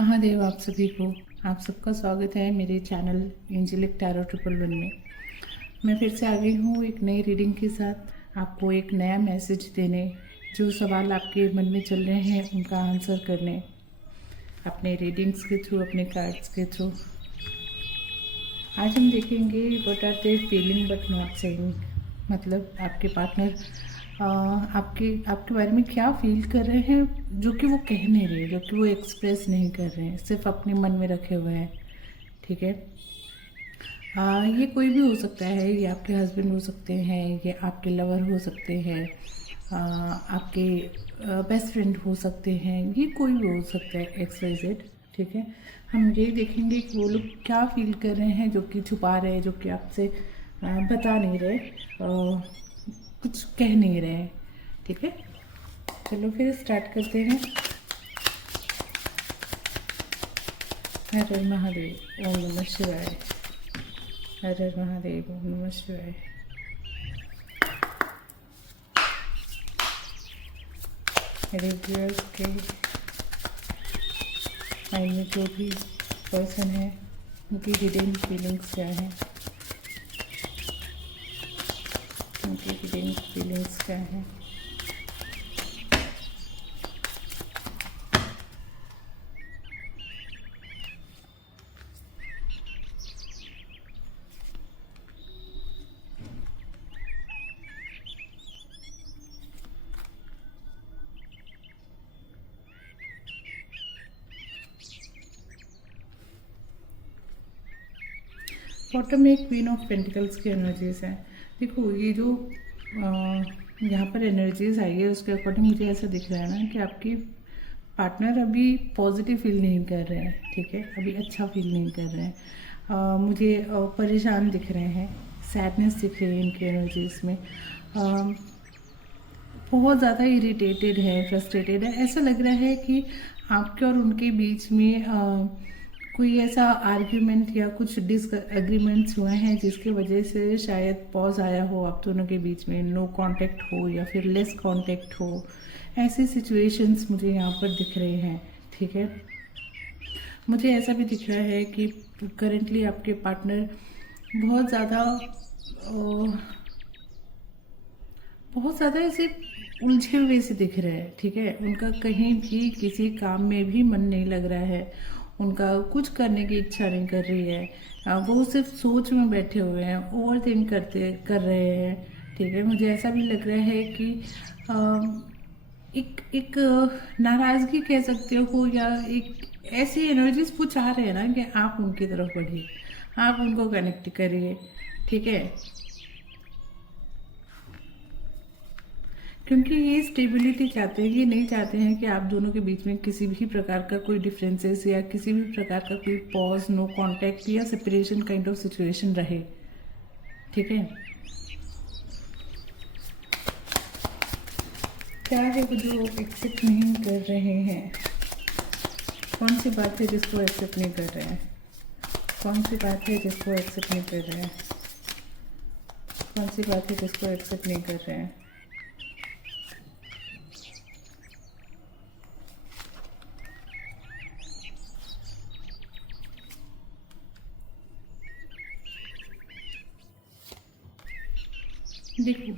महादेव आप सभी को। आप सबका स्वागत है मेरे चैनल एंजेलिक टैरो 111 में। मैं फिर से आ गई हूँ एक नई रीडिंग के साथ, आपको एक नया मैसेज देने, जो सवाल आपके मन में चल रहे हैं उनका आंसर करने, अपने रीडिंग्स के थ्रू, अपने कार्ड्स के थ्रू। आज हम देखेंगे what are they feeling but not saying. मतलब आपके पार्टनर आपके बारे में क्या फील कर रहे हैं जो कि वो कह नहीं रहे, जो कि वो एक्सप्रेस नहीं कर रहे हैं, सिर्फ अपने मन में रखे हुए हैं। ठीक है। ये कोई भी हो सकता है, ये आपके हस्बैंड हो सकते हैं, ये आपके लवर हो सकते हैं, आपके बेस्ट फ्रेंड हो सकते हैं, ये कोई भी हो सकता है, एक्स वाई जेड। ठीक है। हम ये देखेंगे कि वो लोग क्या फील कर रहे हैं जो कि छुपा रहे हैं, जो कि आपसे बता नहीं रहे, कुछ कह नहीं रहे हैं। ठीक है। चलो फिर स्टार्ट करते हैं। हर हर महादेव, ओम नमः शिवाय। हर हर महादेव, ओम नमः शिवाय। मेरे व्यूअर्स के माइंड में जो भी पर्सन है उनकी हिडन फीलिंग्स क्या हैं, उनकी हिडन फीलिंग्स क्या हैं। बॉटम में क्वीन ऑफ पेंटिकल्स की एनर्जीज हैं। देखो ये जो यहाँ पर एनर्जीज आई है उसके अकॉर्डिंग मुझे ऐसा दिख रहा है ना कि आपकी पार्टनर अभी पॉजिटिव फील नहीं कर रहे हैं। ठीक है। अभी अच्छा फील नहीं कर रहे हैं। मुझे परेशान दिख रहे हैं, सैडनेस दिख रही है इनकी एनर्जीज में। बहुत ज़्यादा इरिटेटेड है, फ्रस्ट्रेटेड है। ऐसा लग रहा है कि आपके और उनके बीच में कोई ऐसा आर्ग्यूमेंट या कुछ डिसएग्रीमेंट्स हुए हैं जिसकी वजह से शायद पॉज आया हो आप दोनों के बीच में, नो कांटेक्ट हो या फिर लेस कांटेक्ट हो। ऐसी सिचुएशंस मुझे यहाँ पर दिख रहे हैं। ठीक है। मुझे ऐसा भी दिख रहा है कि करेंटली आपके पार्टनर बहुत ज़्यादा ऐसे उलझे हुए से दिख रहे हैं। ठीक है। उनका कहीं भी किसी काम में भी मन नहीं लग रहा है, उनका कुछ करने की इच्छा नहीं कर रही है। वो सिर्फ सोच में बैठे हुए हैं, ओवर थिंक कर रहे हैं। ठीक है। मुझे ऐसा भी लग रहा है कि एक एक नाराज़गी कह सकते हो, या एक ऐसी एनर्जीज वो चाह रहे हैं ना कि आप उनकी तरफ बढ़िए, आप उनको कनेक्ट करिए। ठीक है। क्योंकि ये स्टेबिलिटी चाहते हैं, ये नहीं चाहते हैं कि आप दोनों के बीच में किसी भी प्रकार का कोई डिफरेंसेस या किसी भी प्रकार का कोई पॉज, नो कांटेक्ट या सेपरेशन काइंड ऑफ सिचुएशन रहे। ठीक है। क्या है वो जो एक्सेप्ट नहीं कर रहे हैं? कौन सी बात है जिसको एक्सेप्ट नहीं कर रहे हैं? कौन सी बात है जिसको एक्सेप्ट नहीं कर रहे हैं? कौन सी बात है जिसको एक्सेप्ट नहीं कर रहे हैं? देखो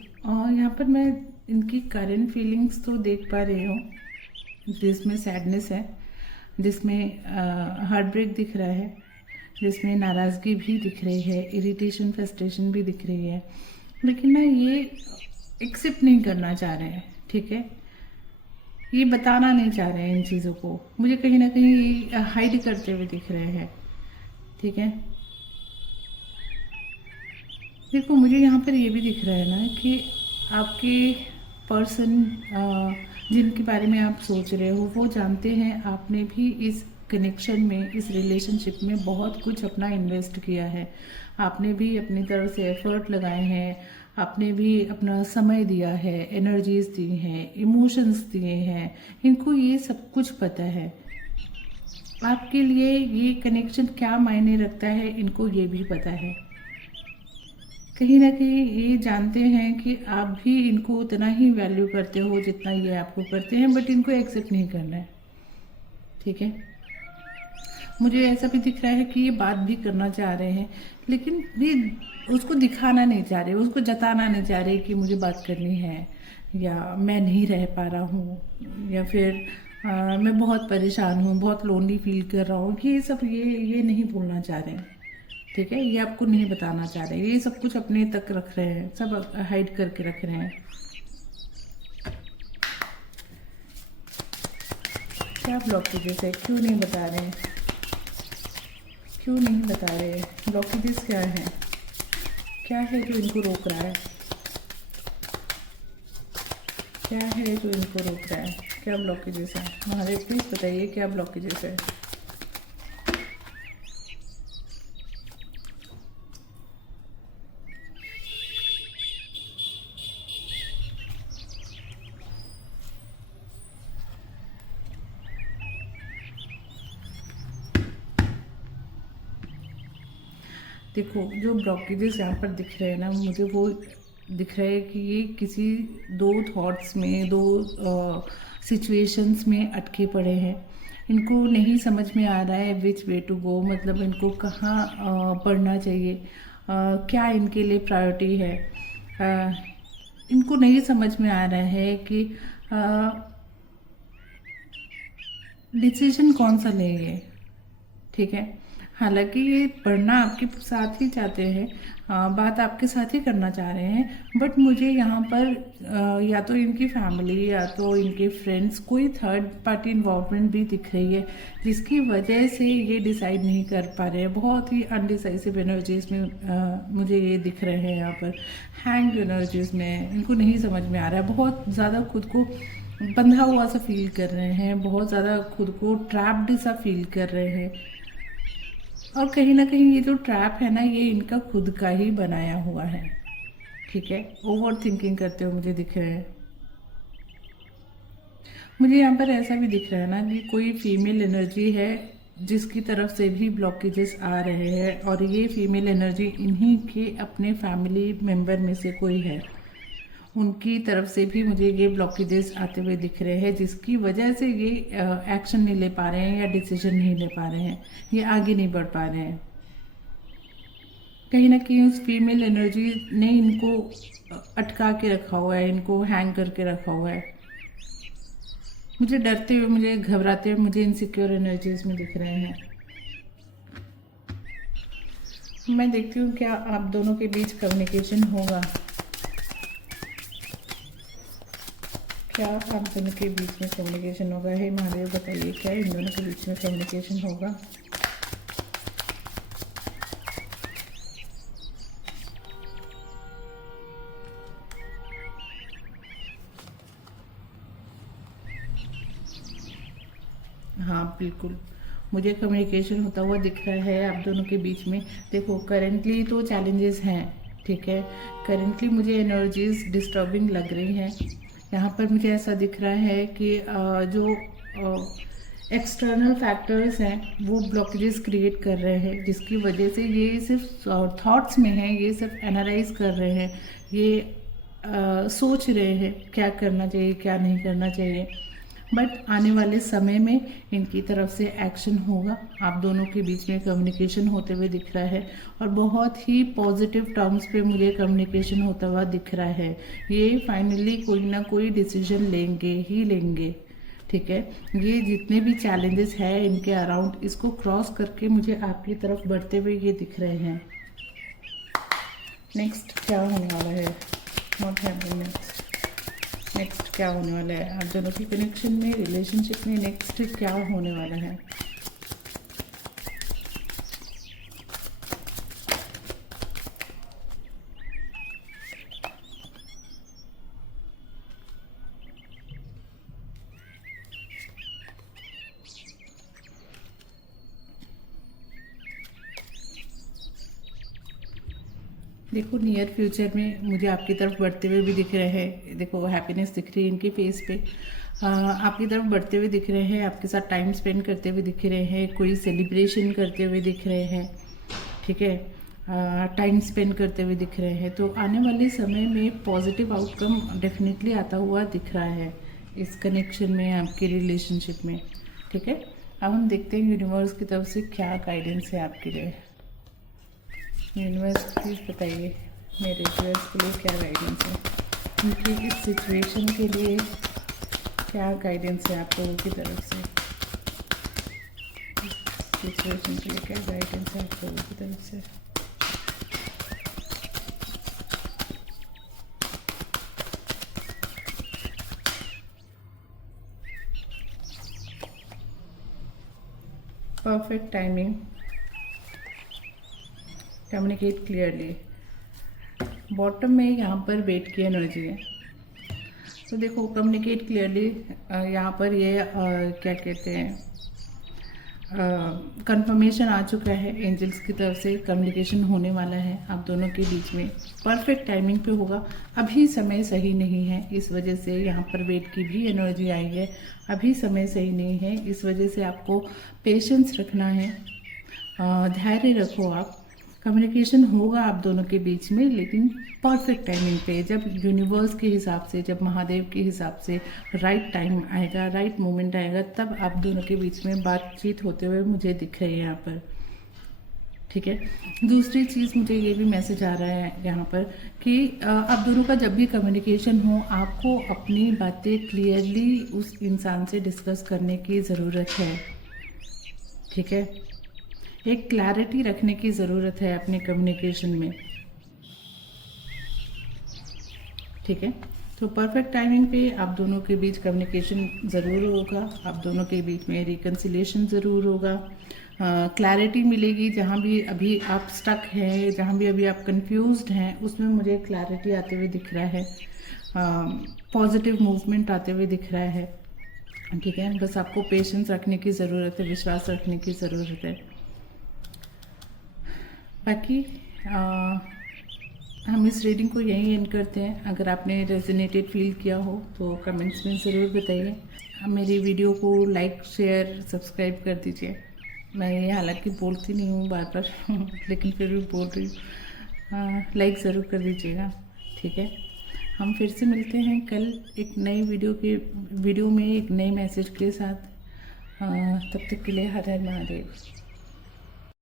यहाँ पर मैं इनकी करंट फीलिंग्स तो देख पा रही हूँ, जिसमें सैडनेस है, जिसमें हार्ट ब्रेक दिख रहा है, जिसमें नाराज़गी भी दिख रही है, इरिटेशन, फ्रस्ट्रेशन भी दिख रही है। लेकिन ना ये एक्सेप्ट नहीं करना चाह रहे हैं। ठीक है। ये बताना नहीं चाह रहे हैं इन चीज़ों को, मुझे कहीं ना कहीं हाइड करते हुए दिख रहे हैं। ठीक है। देखो मुझे यहाँ पर ये भी दिख रहा है ना कि आपके पर्सन जिनके बारे में आप सोच रहे हो वो जानते हैं आपने भी इस कनेक्शन में, इस रिलेशनशिप में बहुत कुछ अपना इन्वेस्ट किया है। आपने भी अपनी तरफ से एफर्ट लगाए हैं, आपने भी अपना समय दिया है, एनर्जीज दी हैं, इमोशंस दिए हैं। इनको ये सब कुछ पता है। आपके लिए ये कनेक्शन क्या मायने रखता है इनको ये भी पता है। कहीं ना कहीं ये जानते हैं कि आप भी इनको उतना ही वैल्यू करते हो जितना ये आपको करते हैं, बट इनको एक्सेप्ट नहीं करना है। ठीक है। मुझे ऐसा भी दिख रहा है कि ये बात भी करना चाह रहे हैं, लेकिन भी उसको दिखाना नहीं चाह रहे, उसको जताना नहीं चाह रहे कि मुझे बात करनी है, या मैं नहीं रह पा रहा हूँ, या फिर मैं बहुत परेशान हूँ, बहुत लोनली फील कर रहा हूँ। ये सब ये नहीं बोलना चाह रहे हैं, ठीक है। ये आपको नहीं बताना चाह रहे, ये सब कुछ अपने तक रख रहे हैं, सब हाइड करके रख रहे हैं। क्या ब्लॉकेजेस है, क्यों नहीं बता रहे हैं, क्यों नहीं बता रहे हैं? ब्लॉकेजेस क्या है, क्या है जो इनको रोक रहा है, क्या है जो इनको रोक रहा है? क्या ब्लॉकेजेस है महादेव, प्लीज़ बताइए क्या ब्लॉकेजेस है। देखो, जो ब्लॉकेजेस यहाँ पर दिख रहे हैं ना, मुझे वो दिख रहा है कि ये किसी दो थॉट्स में, दो सिचुएशंस में अटके पड़े हैं। इनको नहीं समझ में आ रहा है विच वे टू गो, मतलब इनको कहाँ पढ़ना चाहिए, क्या इनके लिए प्रायोरिटी है। इनको नहीं समझ में आ रहा है कि डिसीजन कौन सा लेंगे, ठीक है। हालांकि ये पढ़ना आपके साथ ही चाहते हैं, बात आपके साथ ही करना चाह रहे हैं, बट मुझे यहाँ पर या तो इनकी फैमिली या तो इनके फ्रेंड्स, कोई थर्ड पार्टी इन्वॉल्वमेंट भी दिख रही है, जिसकी वजह से ये डिसाइड नहीं कर पा रहे हैं। बहुत ही अनडिसाइसिव एनर्जीज में मुझे ये दिख रहे हैं यहाँ पर, हैंग एनर्जीज में। इनको नहीं समझ में आ रहा है, बहुत ज़्यादा खुद को बंधा हुआ सा फील कर रहे हैं, बहुत ज़्यादा खुद को ट्रैप्ड सा फील कर रहे हैं। और कहीं ना कहीं ये जो ट्रैप है ना, ये इनका खुद का ही बनाया हुआ है, ठीक है। ओवर थिंकिंग करते हुए मुझे दिख रहे हैं। मुझे यहाँ पर ऐसा भी दिख रहा है ना कि कोई फीमेल एनर्जी है जिसकी तरफ से भी ब्लॉकेजेस आ रहे हैं, और ये फीमेल एनर्जी इन्हीं के अपने फैमिली मेम्बर में से कोई है, उनकी तरफ से भी मुझे ये ब्लॉकेजेस आते हुए दिख रहे हैं, जिसकी वजह से ये एक्शन नहीं ले पा रहे हैं या डिसीजन नहीं ले पा रहे हैं, ये आगे नहीं बढ़ पा रहे हैं। कहीं ना कहीं उस फीमेल एनर्जी ने इनको अटका के रखा हुआ है, इनको हैंग करके रखा हुआ है। मुझे डरते हुए, मुझे घबराते हुए, मुझे इनसिक्योर एनर्जीज में दिख रहे हैं। मैं देखती हूँ क्या आप दोनों के बीच कम्युनिकेशन होगा, क्या आप दोनों के बीच में कम्युनिकेशन होगा। हे महादेव बताइए, क्या इन दोनों के बीच में कम्युनिकेशन होगा। हाँ बिल्कुल, मुझे कम्युनिकेशन होता हुआ दिख रहा है आप दोनों के बीच में। देखो, करेंटली तो चैलेंजेस हैं, ठीक है। करेंटली मुझे एनर्जीज डिस्टर्बिंग लग रही हैं। यहाँ पर मुझे ऐसा दिख रहा है कि जो एक्सटर्नल फैक्टर्स हैं वो ब्लॉकेजेस क्रिएट कर रहे हैं, जिसकी वजह से ये सिर्फ थॉट्स में हैं, ये सिर्फ एनालाइज कर रहे हैं, ये सोच रहे हैं क्या करना चाहिए, क्या नहीं करना चाहिए। बट आने वाले समय में इनकी तरफ से एक्शन होगा। आप दोनों के बीच में कम्युनिकेशन होते हुए दिख रहा है, और बहुत ही पॉजिटिव टर्म्स पे मुझे कम्युनिकेशन होता हुआ दिख रहा है। ये फाइनली कोई ना कोई डिसीजन लेंगे ही लेंगे, ठीक है। ये जितने भी चैलेंजेस हैं इनके अराउंड, इसको क्रॉस करके मुझे आपकी तरफ बढ़ते हुए ये दिख रहे हैं। नेक्स्ट क्या होने वाला है, व्हाट हैपन नेक्स्ट क्या होने वाला है आप दोनों की कनेक्शन में, रिलेशनशिप में नेक्स्ट क्या होने वाला है। देखो, नियर फ्यूचर में मुझे आपकी तरफ बढ़ते हुए भी दिख रहे हैं। देखो, हैप्पीनेस दिख रही है इनके फेस पे, आपकी तरफ बढ़ते हुए दिख रहे हैं, आपके साथ टाइम स्पेंड करते हुए दिख रहे हैं, कोई सेलिब्रेशन करते हुए दिख रहे हैं, ठीक है। टाइम स्पेंड करते हुए दिख रहे हैं। तो आने वाले समय में पॉजिटिव आउटकम डेफिनेटली आता हुआ दिख रहा है इस कनेक्शन में, आपके रिलेशनशिप में, ठीक है। अब हम देखते हैं यूनिवर्स की तरफ से क्या गाइडेंस है आपके लिए। यूनिवर्स प्लीज़ बताइए मेरे व्यूअर्स के लिए क्या गाइडेंस है, उनकी इस सिचुएशन के लिए क्या गाइडेंस है आप लोगों की तरफ से। सिचुएशन के लिए क्या गाइडेंस है आप लोगों की तरफ से। Perfect timing, communicate clearly. Bottom में यहाँ पर वेट की एनर्जी है, तो देखो कम्युनिकेट क्लियरली। यहाँ पर ये क्या कहते हैं, कंफर्मेशन आ चुका है एंजल्स की तरफ से, कम्युनिकेशन होने वाला है आप दोनों के बीच में। परफेक्ट टाइमिंग पे होगा, अभी समय सही नहीं है, इस वजह से यहाँ पर वेट की भी एनर्जी आई है। अभी समय सही नहीं है, इस वजह से आपको पेशेंस रखना है, धैर्य रखो आप। कम्युनिकेशन होगा आप दोनों के बीच में, लेकिन परफेक्ट टाइमिंग पे, जब यूनिवर्स के हिसाब से, जब महादेव के हिसाब से राइट टाइम आएगा, राइट मोमेंट आएगा, तब आप दोनों के बीच में बातचीत होते हुए मुझे दिख रही है यहाँ पर। ठीक है। दूसरी चीज़, मुझे ये भी मैसेज आ रहा है यहाँ पर कि आप दोनों का जब भी कम्युनिकेशन हो, आपको अपनी बातें क्लियरली उस इंसान से डिस्कस करने की ज़रूरत है। ठीक है, एक क्लैरिटी रखने की ज़रूरत है अपने कम्युनिकेशन में। ठीक है, तो परफेक्ट टाइमिंग पे आप दोनों के बीच कम्युनिकेशन ज़रूर होगा, आप दोनों के बीच में रिकन्सिलिएशन ज़रूर होगा, क्लैरिटी मिलेगी। जहाँ भी अभी आप स्टक हैं, जहाँ भी अभी आप कंफ्यूज्ड हैं, उसमें मुझे क्लैरिटी आते हुए दिख रहा है, पॉजिटिव मूवमेंट आते हुए दिख रहा है। ठीक है, बस आपको पेशेंस रखने की ज़रूरत है, विश्वास रखने की ज़रूरत है। बाकी हम इस रीडिंग को यहीं एंड करते हैं। अगर आपने रेजोनेटेड फील किया हो तो कमेंट्स में ज़रूर बताइए। मेरी वीडियो को लाइक, शेयर, सब्सक्राइब कर दीजिए। मैं ये हालांकि बोलती नहीं हूँ बार बार लेकिन फिर भी बोल रही हूँ, लाइक ज़रूर कर दीजिएगा। ठीक है, हम फिर से मिलते हैं कल एक नई वीडियो में एक नए मैसेज के साथ। तब तक के लिए हर हर महादेव।